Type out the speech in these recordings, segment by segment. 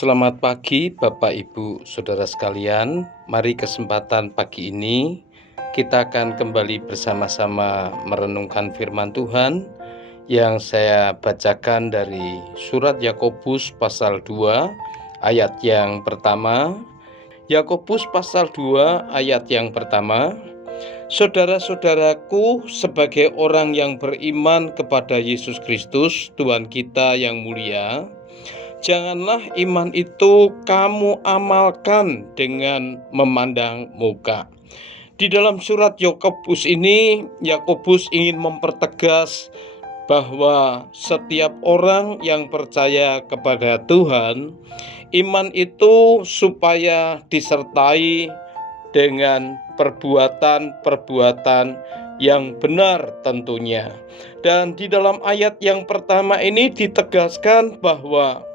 Selamat pagi Bapak Ibu Saudara sekalian. Mari kesempatan pagi ini kita akan kembali bersama-sama merenungkan firman Tuhan yang saya bacakan dari surat Yakobus pasal 2 ayat yang pertama. Yakobus pasal 2 ayat yang pertama. Saudara-saudaraku, sebagai orang yang beriman kepada Yesus Kristus Tuhan kita yang mulia, janganlah iman itu kamu amalkan dengan memandang muka. Di dalam surat Yakobus ini, Yakobus ingin mempertegas bahwa setiap orang yang percaya kepada Tuhan, iman itu supaya disertai dengan perbuatan-perbuatan yang benar tentunya. Dan di dalam ayat yang pertama ini ditegaskan bahwa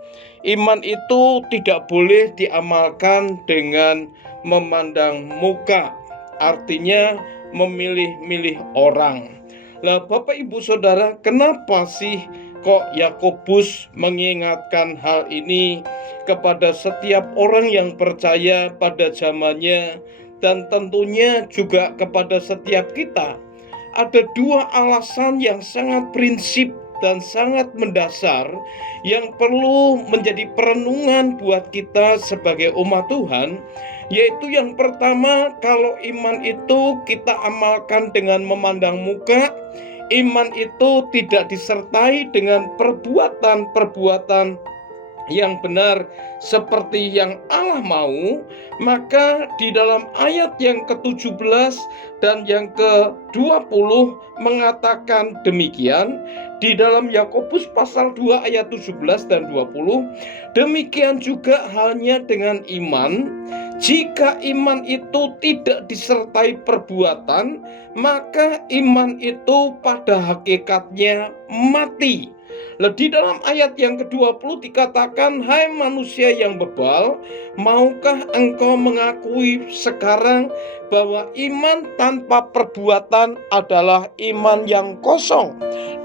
iman itu tidak boleh diamalkan dengan memandang muka, artinya memilih-milih orang. Lah Bapak Ibu Saudara, kenapa sih kok Yakobus mengingatkan hal ini kepada setiap orang yang percaya pada zamannya dan tentunya juga kepada setiap kita? Ada dua alasan yang sangat prinsip dan sangat mendasar yang perlu menjadi perenungan buat kita sebagai umat Tuhan, yaitu yang pertama, kalau iman itu kita amalkan dengan memandang muka, iman itu tidak disertai dengan perbuatan-perbuatan yang benar seperti yang Allah mau, maka di dalam ayat yang ke-17 dan yang ke-20 mengatakan demikian. Di dalam Yakobus pasal 2 ayat 17 dan 20, demikian juga halnya dengan iman. Jika iman itu tidak disertai perbuatan, maka iman itu pada hakikatnya mati. Di dalam ayat yang ke-20 dikatakan, hai manusia yang bebal, maukah engkau mengakui sekarang bahwa iman tanpa perbuatan adalah iman yang kosong?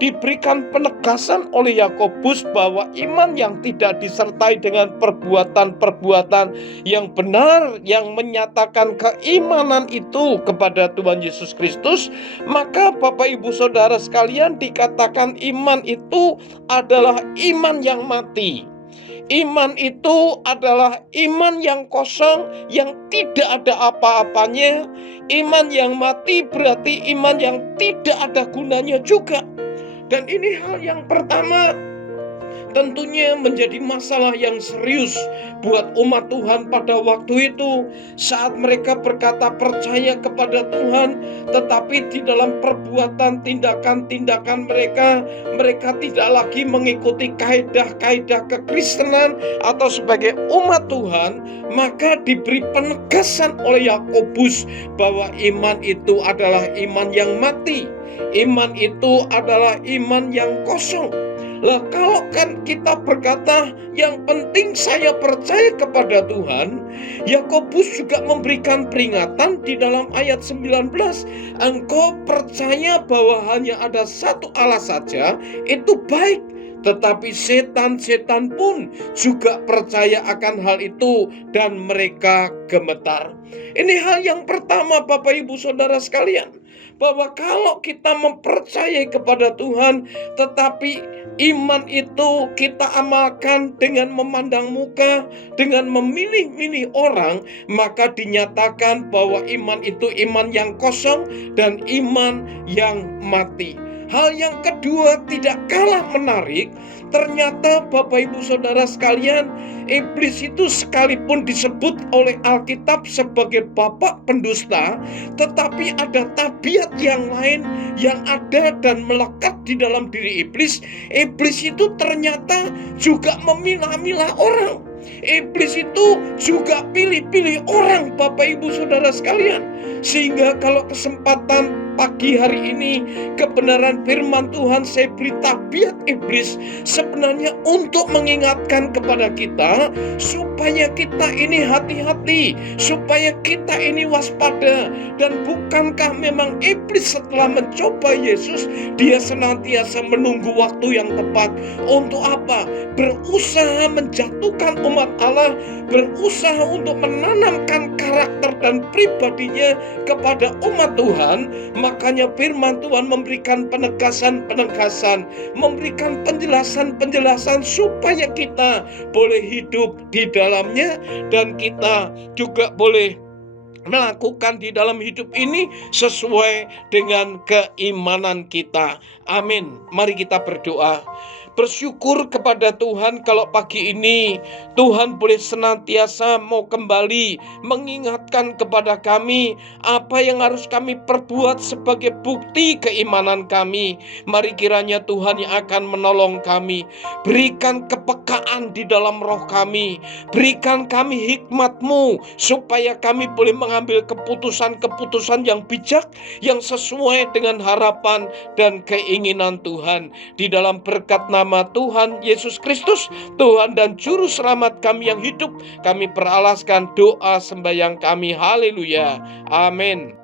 Diberikan penegasan oleh Yakobus bahwa iman yang tidak disertai dengan perbuatan-perbuatan yang benar, yang menyatakan keimanan itu kepada Tuhan Yesus Kristus, maka Bapak Ibu Saudara sekalian, dikatakan iman itu adalah iman yang mati. Iman itu adalah iman yang kosong, yang tidak ada apa-apanya. Iman yang mati berarti iman yang tidak ada gunanya juga. Dan ini hal yang pertama tentunya menjadi masalah yang serius buat umat Tuhan pada waktu itu, saat mereka berkata percaya kepada Tuhan, tetapi di dalam perbuatan tindakan-tindakan mereka tidak lagi mengikuti kaidah-kaidah kekristenan atau sebagai umat Tuhan. Maka diberi penegasan oleh Yakobus bahwa iman itu adalah iman yang mati. Iman itu adalah iman yang kosong. Lah kalau kan kita berkata yang penting saya percaya kepada Tuhan, Yakobus juga memberikan peringatan di dalam ayat 19, engkau percaya bahwa hanya ada satu Allah saja, itu baik. Tetapi setan-setan pun juga percaya akan hal itu dan mereka gemetar. Ini hal yang pertama Bapak Ibu Saudara sekalian, bahwa kalau kita mempercayai kepada Tuhan, tetapi iman itu kita amalkan dengan memandang muka, dengan memilih-milih orang, maka dinyatakan bahwa iman itu iman yang kosong dan iman yang mati. Hal yang kedua tidak kalah menarik, ternyata Bapak Ibu Saudara sekalian, iblis itu sekalipun disebut oleh Alkitab sebagai bapak pendusta, tetapi ada tabiat yang lain yang ada dan melekat di dalam diri iblis. Iblis itu ternyata juga memilah-milah orang. Iblis itu juga pilih-pilih orang Bapak Ibu Saudara sekalian. Sehingga kalau kesempatan pagi hari ini kebenaran firman Tuhan saya beri tabiat iblis sebenarnya untuk mengingatkan kepada kita supaya kita ini hati-hati, supaya kita ini waspada. Dan bukankah memang iblis setelah mencoba Yesus, dia senantiasa menunggu waktu yang tepat untuk apa? Berusaha menjatuhkan umat Allah, berusaha untuk menanamkan karakter dan pribadinya kepada umat Tuhan. Makanya firman Tuhan memberikan penegasan-penegasan, memberikan penjelasan-penjelasan supaya kita boleh hidup di dalamnya dan kita juga boleh melakukan di dalam hidup ini sesuai dengan keimanan kita. Amin. Mari kita berdoa. Bersyukur kepada Tuhan kalau pagi ini Tuhan boleh senantiasa mau kembali mengingatkan kepada kami apa yang harus kami perbuat sebagai bukti keimanan kami. Mari kiranya Tuhan yang akan menolong kami. Berikan kepekaan di dalam roh kami. Berikan kami hikmat-Mu supaya kami boleh mengambil keputusan-keputusan yang bijak, yang sesuai dengan harapan dan keinginan Tuhan. Di dalam berkat nama Tuhan Yesus Kristus, Tuhan dan Juru Selamat kami yang hidup, kami peralaskan doa sembahyang kami. Haleluya. Amin.